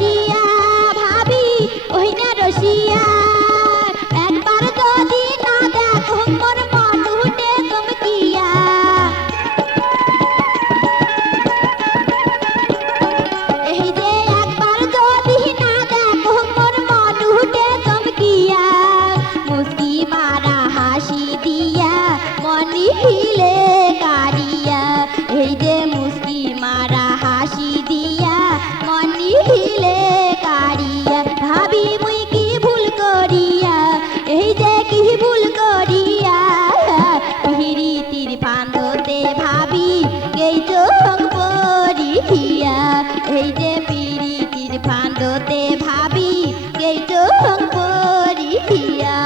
রসিয়া ভাবি ওই না রসিয়া একবার যদি না দেখো মোর মন উঠে চমকিয়া এই যে একবার যদি না দেখো মোর মন উঠে চমকিয়া মুস্কি মারা হাসি দিয়া মনি হিলে কারিয়া এই যে মুস্কি মারা হাসি দিয়া মনি হিলে কারিয়া ভাবি মুই কি ভুল করিয়া এই যে কি ভুল করিয়া পিরিতির ফান্দতে ভাবি গেই চোখ পরিয়া এই যে পিরিতির ফান্দতে ভাবি গেই চোখ পরিয়া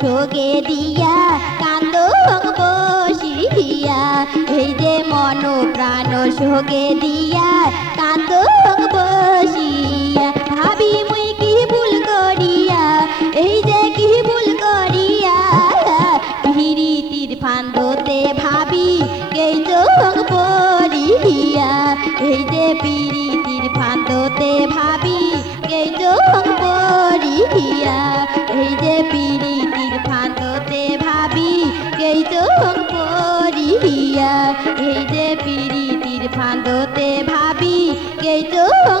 সোগে দিয়া কান্দ বসিয়া এই যে মন প্রাণ সোগে দিয়া কান্দ বসিয়া ভাবি মুই কি ভুল করিয়া এই যে কি ভুল করিয়া পিরিতির ফান্দতে ভাবি এই চোখ পরিয়া এই যে পিরিতির ফান্দতে ভাবি এই চোখ পরিয়া এই যে পিরিতির ফান্দতে ভাবি এই চোখ পরিয়া এই যে পিরিতির ফান্দতে ভাবি এই চোখ